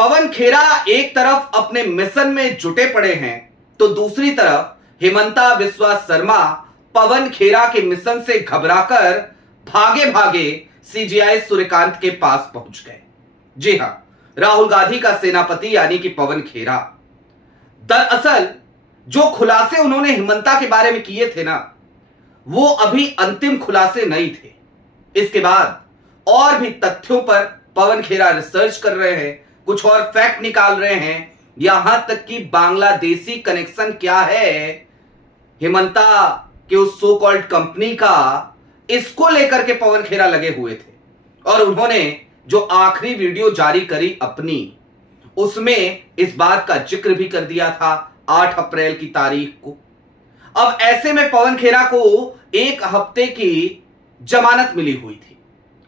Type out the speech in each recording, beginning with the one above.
पवन खेरा एक तरफ अपने मिशन में जुटे पड़े हैं तो दूसरी तरफ हेमंता बिस्वा शर्मा पवन खेरा के मिशन से घबराकर भागे भागे सीजीआई सूर्यकांत के पास पहुंच गए। जी हां, राहुल गांधी का सेनापति यानी कि पवन खेरा। दरअसल जो खुलासे उन्होंने हेमंता के बारे में किए थे ना, वो अभी अंतिम खुलासे नहीं थे। इसके बाद और भी तथ्यों पर पवन खेरा रिसर्च कर रहे हैं, कुछ और फैक्ट निकाल रहे हैं, यहां तक कि बांग्लादेशी कनेक्शन क्या है हेमंता के उस सो कॉल्ड कंपनी का, इसको लेकर के पवन खेरा लगे हुए थे। और उन्होंने जो आखिरी वीडियो जारी करी अपनी, उसमें इस बात का जिक्र भी कर दिया था 8 अप्रैल की तारीख को। अब ऐसे में पवन खेरा को 1 हफ्ते की जमानत मिली हुई थी,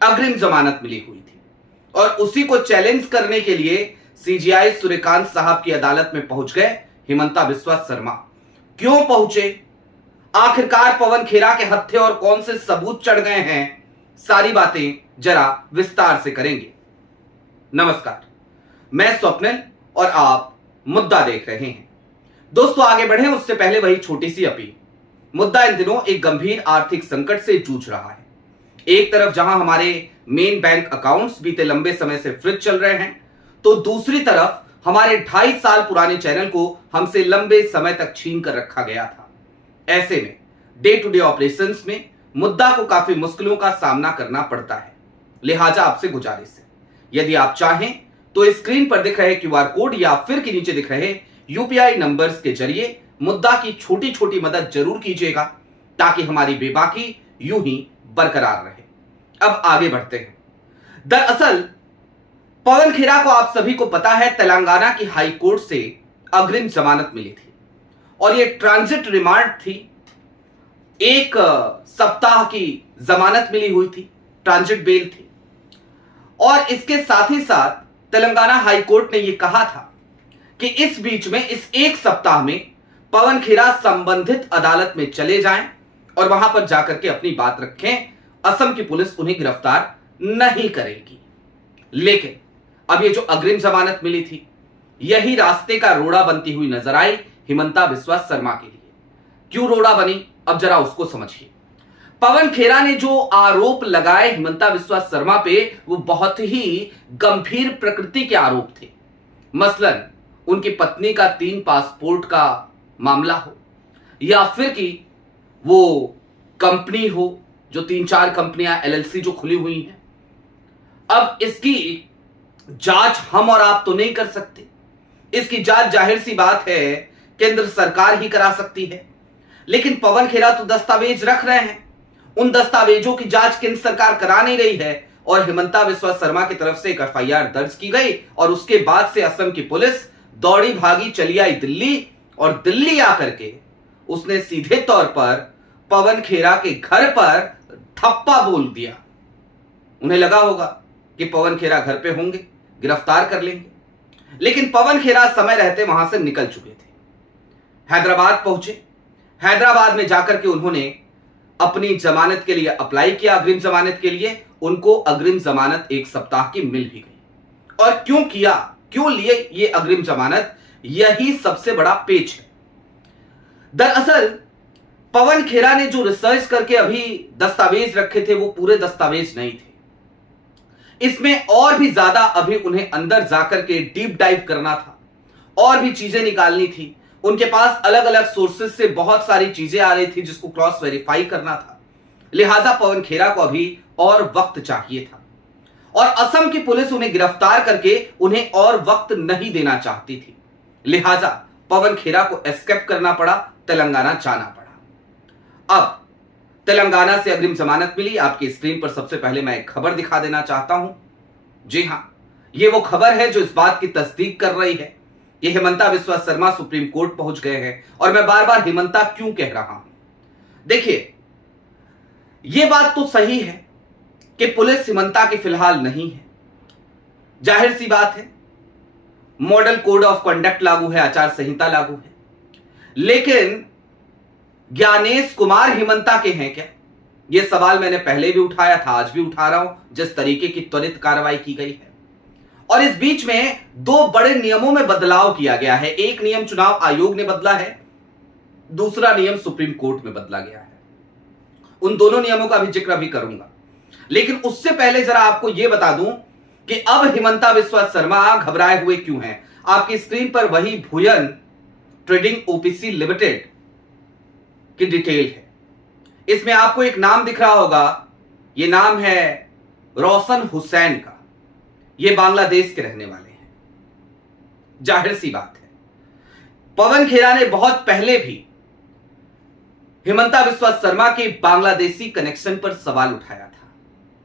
अग्रिम जमानत मिली हुई थी, और उसी को चैलेंज करने के लिए सीजीआई सूर्यकांत साहब की अदालत में पहुंच गए हेमंता बिस्वा शर्मा। क्यों पहुंचे, आखिरकार पवन खेरा के हत्थे और कौन से सबूत चढ़ गए हैं, सारी बातें जरा विस्तार से करेंगे। नमस्कार, मैं स्वप्निल और आप मुद्दा देख रहे हैं। दोस्तों, आगे बढ़े उससे पहले वही छोटी सी अपील। मुद्दा इन दिनों एक गंभीर आर्थिक संकट से जूझ रहा है। एक तरफ जहां हमारे मेन बैंक अकाउंट्स बीते लंबे समय से फ्रीज चल रहे हैं, तो दूसरी तरफ हमारे 2.5 साल पुराने चैनल को हमसे लंबे समय तक छीन कर रखा गया था। ऐसे में डे टू डे ऑपरेशंस में मुद्दा को काफी मुश्किलों का सामना करना पड़ता है। लिहाजा आपसे गुजारिश है, यदि आप चाहें तो स्क्रीन पर दिख रहे क्यूआर कोड या फिर के नीचे दिख रहे यूपीआई नंबर्स के जरिए मुद्दा की छोटी छोटी मदद जरूर कीजिएगा, ताकि हमारी बेबाकी यूं ही बरकरार रहे। अब आगे बढ़ते हैं। दरअसल पवन खेरा को आप सभी को पता है, तेलंगाना की हाई कोर्ट से अग्रिम जमानत मिली थी और यह ट्रांजिट रिमांड थी। 1 सप्ताह की जमानत मिली हुई थी, ट्रांजिट बेल थी। और इसके साथ ही साथ तेलंगाना हाई कोर्ट ने यह कहा था कि इस बीच में, इस 1 सप्ताह में पवन खेरा संबंधित अदालत में चले जाएं और वहां पर जाकर के अपनी बात रखें। असम की पुलिस उन्हें गिरफ्तार नहीं करेगी। लेकिन अब ये जो अग्रिम जमानत मिली थी, यही रास्ते का रोड़ा बनती हुई नजर आई हेमंता बिस्वा शर्मा के लिए। क्यों रोड़ा बनी, अब जरा उसको समझिए। पवन खेरा ने जो आरोप लगाए हेमंता बिस्वा शर्मा पे, वो बहुत ही गंभीर प्रकृति के आरोप थे। मसलन उनकी पत्नी का 3 पासपोर्ट का मामला हो, या फिर कि वो कंपनी हो, जो 3-4 कंपनियां एलएलसी जो खुली हुई हैं। अब इसकी जांच हम और आप तो नहीं कर सकते। इसकी जांच जाहिर सी बात है केंद्र सरकार ही करा सकती है। लेकिन पवन खेरा तो दस्तावेज रख रहे हैं, उन दस्तावेजों की जांच केंद्र सरकार करा नहीं रही है। और हेमंता बिस्वा शर्मा की तरफ से एक एफआईआर दर्ज की गई और उसके बाद से असम की पुलिस दौड़ी भागी चली आई दिल्ली, और दिल्ली आकर के उसने सीधे तौर पर पवन खेरा के घर पर थप्पा बोल दिया। उन्हें लगा होगा कि पवन खेरा घर पे होंगे, गिरफ्तार कर लेंगे। लेकिन पवन खेरा समय रहते वहां से निकल चुके थे। हैदराबाद पहुंचे। हैदराबाद में जाकर के उन्होंने अपनी जमानत के लिए अप्लाई किया, अग्रिम जमानत के लिए। उनको अग्रिम जमानत 1 सप्ताह की मिल भी गई। और क्यों किया, क्यों लिए ये अग्रिम जमानत, यही सबसे बड़ा पेच है। दरअसल पवन खेरा ने जो रिसर्च करके अभी दस्तावेज रखे थे, वो पूरे दस्तावेज नहीं थे। इसमें और भी ज्यादा अभी उन्हें अंदर जाकर के डीप डाइव करना था, और भी चीजें निकालनी थी। उनके पास अलग अलग सोर्सेज से बहुत सारी चीजें आ रही थी जिसको क्रॉस वेरीफाई करना था। लिहाजा पवन खेरा को अभी और वक्त चाहिए था, और असम की पुलिस उन्हें गिरफ्तार करके उन्हें और वक्त नहीं देना चाहती थी। लिहाजा पवन खेरा को एस्केप करना पड़ा, तेलंगाना जाना पड़ा। अब तेलंगाना से अग्रिम जमानत मिली। आपकी स्क्रीन पर सबसे पहले मैं एक खबर दिखा देना चाहता हूं। जी हां, यह वो खबर है जो इस बात की तस्दीक कर रही है कि हेमंता बिस्वा शर्मा सुप्रीम कोर्ट पहुंच गए हैं। और मैं बार बार हेमंता क्यों कह रहा हूं, देखिए, यह बात तो सही है कि पुलिस हेमंता की फिलहाल नहीं है। जाहिर सी बात है, मॉडल कोड ऑफ कंडक्ट लागू है, आचार संहिता लागू है। लेकिन ज्ञानेश कुमार हेमंता के हैं क्या? यह सवाल मैंने पहले भी उठाया था, आज भी उठा रहा हूं, जिस तरीके की त्वरित कार्रवाई की गई है। और इस बीच में दो बड़े नियमों में बदलाव किया गया है। एक नियम चुनाव आयोग ने बदला है, दूसरा नियम सुप्रीम कोर्ट में बदला गया है। उन दोनों नियमों का भी जिक्र अभी करूंगा, लेकिन उससे पहले जरा आपको यह बता दूं कि अब हिमंता बिस्वा शर्मा घबराए हुए क्यों हैं। आपकी स्क्रीन पर वही भूयन ट्रेडिंग ओपीसी लिमिटेड की डिटेल है। इसमें आपको एक नाम दिख रहा होगा, यह नाम है रोशन हुसैन का। ये बांग्लादेश के रहने वाले हैं। जाहिर सी बात है, पवन खेरा ने बहुत पहले भी हिमंता बिस्वा शर्मा के बांग्लादेशी कनेक्शन पर सवाल उठाया था।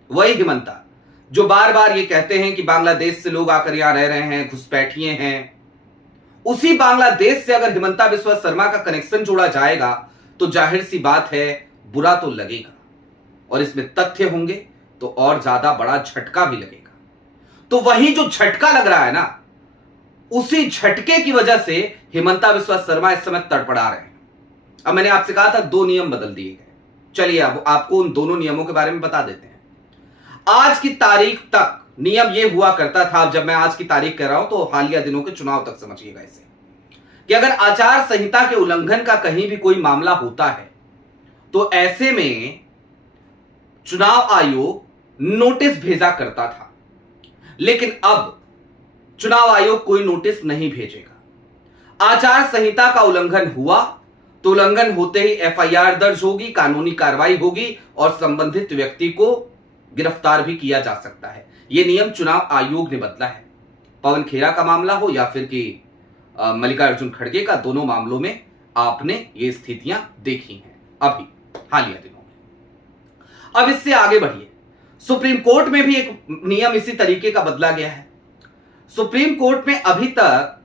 वही हिमंता जो बार बार ये कहते हैं कि बांग्लादेश से लोग आकर यहां रह रहे हैं, घुसपैठिए हैं। उसी बांग्लादेश से अगर हिमंता बिस्वा शर्मा का कनेक्शन जोड़ा जाएगा तो जाहिर सी बात है बुरा तो लगेगा, और इसमें तथ्य होंगे तो और ज्यादा बड़ा झटका भी लगेगा। तो वही जो झटका लग रहा है ना, उसी झटके की वजह से हिमंता बिस्वा शर्मा इस समय तड़पड़ा रहे हैं। अब मैंने आपसे कहा था दो नियम बदल दिए गए, चलिए अब आपको उन दोनों नियमों के बारे में बता देते हैं। आज की तारीख तक नियम यह हुआ करता था, जब मैं आज की तारीख कह रहा हूं तो हालिया दिनों के चुनाव तक समझिएगा इसे, कि अगर आचार संहिता के उल्लंघन का कहीं भी कोई मामला होता है तो ऐसे में चुनाव आयोग नोटिस भेजा करता था। लेकिन अब चुनाव आयोग कोई नोटिस नहीं भेजेगा। आचार संहिता का उल्लंघन हुआ तो उल्लंघन होते ही एफआईआर दर्ज होगी, कानूनी कार्रवाई होगी और संबंधित व्यक्ति को गिरफ्तार भी किया जा सकता है। यह नियम चुनाव आयोग ने बदला है। पवन खेरा का मामला हो या फिर कि मल्लिकार्जुन खड़गे का, दोनों मामलों में आपने ये स्थितियां देखी हैं अभी हालिया दिनों में। अब इससे आगे बढ़िए, सुप्रीम कोर्ट में भी एक नियम इसी तरीके का बदला गया है। सुप्रीम कोर्ट में अभी तक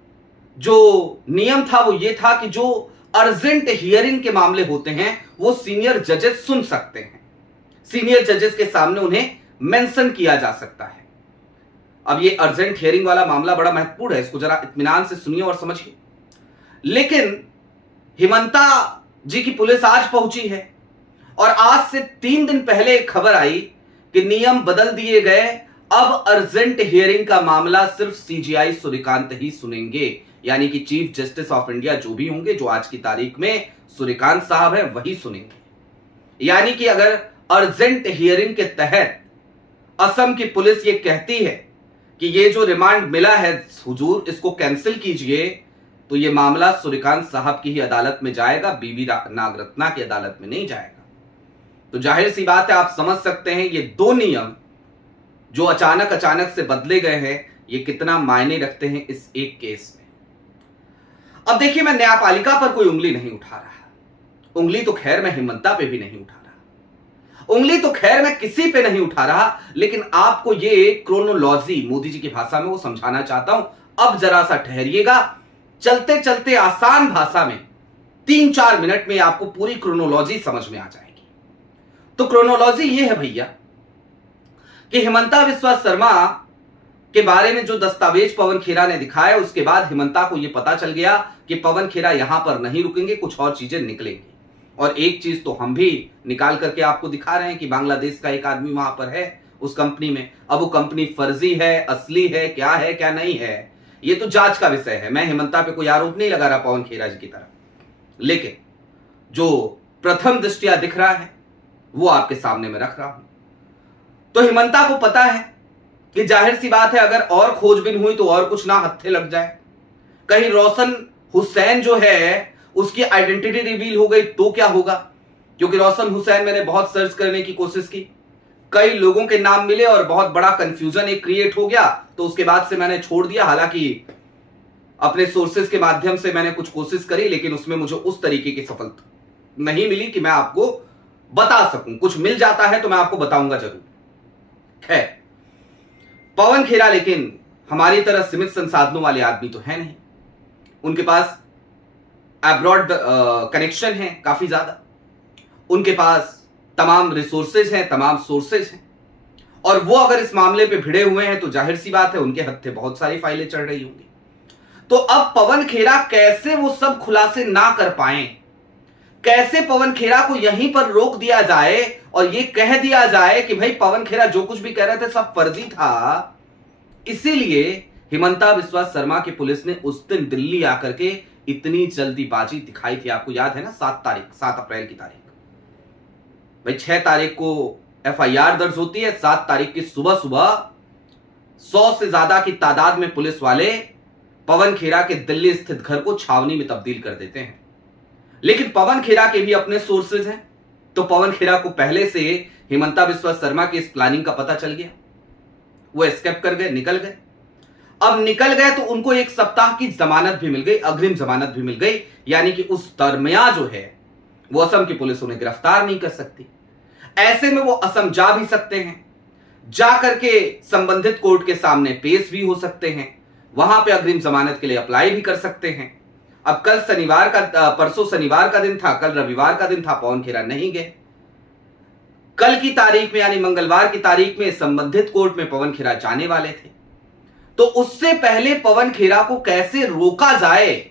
जो नियम था वो ये था कि जो अर्जेंट हियरिंग के मामले होते हैं वो सीनियर जजेस सुन सकते हैं। सीनियर जजेस के सामने उन्हें मेंशन किया जा सकता है। अब ये अर्जेंट हियरिंग वाला मामला बड़ा महत्वपूर्ण है, इसको जरा इत्मीनान से सुनिए और समझिए। लेकिन हिमंता जी की पुलिस आज पहुंची है और आज से 3 दिन पहले एक खबर आई कि नियम बदल दिए गए। अब अर्जेंट हियरिंग का मामला सिर्फ सीजीआई सूर्यकांत ही सुनेंगे, यानी कि चीफ जस्टिस ऑफ इंडिया जो भी होंगे, जो आज की तारीख में सूर्यकांत साहब है, वही सुनेंगे। यानी कि अगर अर्जेंट हियरिंग के तहत असम की पुलिस ये कहती है कि ये जो रिमांड मिला है हुजूर, इसको कैंसिल कीजिए, तो ये मामला सूर्यकांत साहब की ही अदालत में जाएगा, बीवी नागरत्ना की अदालत में नहीं जाएगा। तो जाहिर सी बात है, आप समझ सकते हैं ये दो नियम जो अचानक से बदले गए हैं, ये कितना मायने रखते हैं इस एक केस में। अब देखिए, मैं न्यायपालिका पर कोई उंगली नहीं उठा रहा। उंगली तो खैर मैं हिमंता पे भी नहीं उठा रहा, उंगली तो खैर मैं किसी पे नहीं उठा रहा, लेकिन आपको ये क्रोनोलॉजी मोदी जी की भाषा में वो समझाना चाहता हूं। अब जरा सा ठहरिएगा, चलते चलते आसान भाषा में 3-4 मिनट में आपको पूरी क्रोनोलॉजी समझ में आ जाएगी। तो क्रोनोलॉजी ये है भैया कि हिमंता बिस्वा शर्मा के बारे में जो दस्तावेज पवन खेरा ने दिखाया, उसके बाद हिमंता को यह पता चल गया कि पवन खेरा यहां पर नहीं रुकेंगे, कुछ और चीजें निकलेंगी। और एक चीज तो हम भी निकाल करके आपको दिखा रहे हैं कि बांग्लादेश का एक आदमी वहां पर है उस कंपनी में। अब वो कंपनी फर्जी है, असली है, क्या नहीं है, ये तो जांच का विषय है। मैं हिमंता पे कोई आरोप नहीं लगा रहा पवन खेरा जी की तरफ, लेकिन जो प्रथम दृष्टिया दिख रहा है वो आपके सामने में रख रहा हूं। तो हिमंता को पता है कि जाहिर सी बात है, अगर और खोजबीन हुई तो और कुछ ना हत्थे लग जाए, कहीं रोशन हुसैन जो है उसकी आइडेंटिटी रिवील हो गई तो क्या होगा। क्योंकि रोशन हुसैन मैंने बहुत सर्च करने की कोशिश की, कई लोगों के नाम मिले और बहुत बड़ा कंफ्यूजन एक क्रिएट हो गया, तो उसके बाद से मैंने छोड़ दिया। हालांकि अपने सोर्सेज के माध्यम से मैंने कुछ कोशिश करी, लेकिन उसमें मुझे उस तरीके की सफलता नहीं मिली कि मैं आपको बता सकूं। कुछ मिल जाता है तो मैं आपको बताऊंगा जरूर। खैर, पवन खेरा लेकिन हमारी तरह सीमित संसाधनों वाले आदमी तो है नहीं। उनके पास अब्रॉड कनेक्शन है काफी ज्यादा, उनके पास तमाम रिसोर्सेज हैं, तमाम सोर्सेज हैं, और वो अगर इस मामले पे भिड़े हुए हैं तो जाहिर सी बात है उनके हत्थे बहुत सारी फाइलें चढ़ रही होंगी। तो अब पवन खेरा कैसे वो सब खुलासे ना कर पाए, कैसे पवन खेरा को यहीं पर रोक दिया जाए और ये कह दिया जाए कि भाई पवन खेरा जो कुछ भी कह रहे थे सब फर्जी था, इसीलिए हिमंता बिस्वा शर्मा की पुलिस ने उस दिन दिल्ली आकर के इतनी जल्दीबाजी दिखाई थी। आपको याद है ना, 7 अप्रैल की तारीख। भाई 6 तारीख को एफआईआर दर्ज होती है, 7 तारीख की सुबह सुबह 100 से ज्यादा की तादाद में पुलिस वाले पवन खेरा के दिल्ली स्थित घर को छावनी में तब्दील कर देते हैं। लेकिन पवन खेरा के भी अपने सोर्सेज हैं, तो पवन खेरा को पहले से हिमंता बिस्वा शर्मा की इस प्लानिंग का पता चल गया। वो एस्केप कर गए, निकल गए। अब निकल गए तो उनको 1 सप्ताह की जमानत भी मिल गई, अग्रिम जमानत भी मिल गई, यानी कि उस दरमियान जो है वो असम की पुलिस उन्हें गिरफ्तार नहीं कर सकती। ऐसे में वो असम जा भी सकते हैं, जा करके संबंधित कोर्ट के सामने पेश भी हो सकते हैं, वहां पे अग्रिम जमानत के लिए अप्लाई भी कर सकते हैं। अब परसों शनिवार का दिन था, कल रविवार का दिन था, पवन खेरा नहीं गए। कल की तारीख में यानी मंगलवार की तारीख में संबंधित कोर्ट में पवन खेरा जाने वाले थे। तो उससे पहले पवन खेरा को कैसे रोका जाए,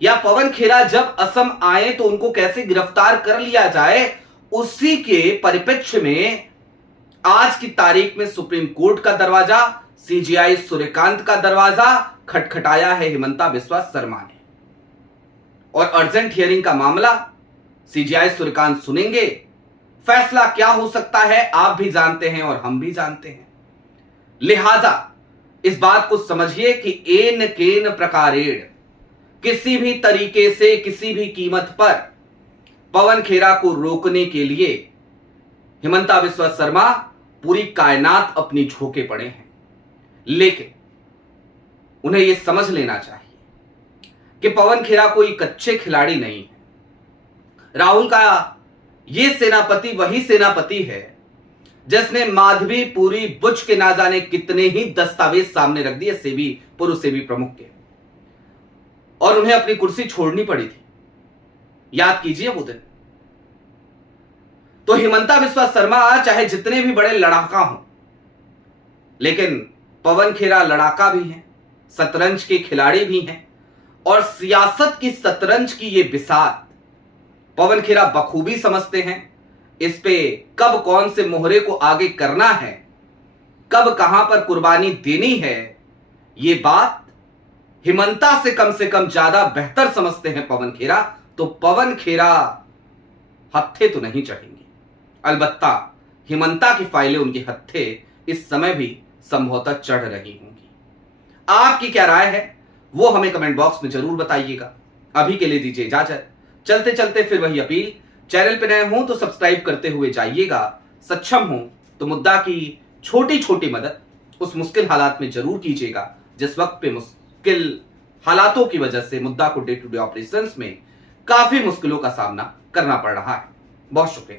या पवन खेरा जब असम आए तो उनको कैसे गिरफ्तार कर लिया जाए, उसी के परिप्रेक्ष्य में आज की तारीख में सुप्रीम कोर्ट का दरवाजा, सीजेआई सूर्यकांत का दरवाजा खटखटाया है हिमंता बिस्वा शर्मा ने। और अर्जेंट हियरिंग का मामला सीजेआई सूर्यकांत सुनेंगे। फैसला क्या हो सकता है आप भी जानते हैं और हम भी जानते हैं। लिहाजा इस बात को समझिए कि एन केन प्रकारेण किसी भी तरीके से, किसी भी कीमत पर पवन खेरा को रोकने के लिए हिमंता बिस्वा शर्मा पूरी कायनात अपनी झोंके पड़े हैं। लेकिन उन्हें यह समझ लेना चाहिए कि पवन खेरा कोई कच्चे खिलाड़ी नहीं है। राहुल का यह सेनापति वही सेनापति है जिसने माधवी, पुरी, बुच के ना जाने कितने ही दस्तावेज सामने रख दिए पूर्व सेबी प्रमुख के, और उन्हें अपनी कुर्सी छोड़नी पड़ी थी। याद कीजिए वो दिन। तो हिमंता बिस्वा शर्मा चाहे जितने भी बड़े लड़ाका हों, लेकिन पवन खेरा लड़ाका भी हैं, शतरंज के खिलाड़ी भी हैं, और सियासत की शतरंज की ये बिसात पवन खेरा बखूबी समझते हैं। इस पे कब कौन से मोहरे को आगे करना है, कब कहां पर कुर्बानी देनी है, ये बात हिमंता से कम ज्यादा बेहतर समझते हैं पवन खेरा। तो पवन खेरा हत्थे तो नहीं चढ़ेंगे, अलबत्ता हिमंता की फाइलें उनके हत्थे इस समय भी संभवतः चढ़ रही होंगी। आपकी क्या राय है वो हमें कमेंट बॉक्स में जरूर बताइएगा। अभी के लिए दीजिए इजाजत। चलते चलते फिर वही अपील, चैनल पे नए हों तो सब्सक्राइब करते हुए जाइएगा, सक्षम हो तो मुद्दा की छोटी छोटी मदद उस मुश्किल हालात में जरूर कीजिएगा जिस वक्त पे मुश्किल हालातों की वजह से मुद्दा को डे टू डे ऑपरेशंस में काफी मुश्किलों का सामना करना पड़ रहा है। बहुत शुक्रिया।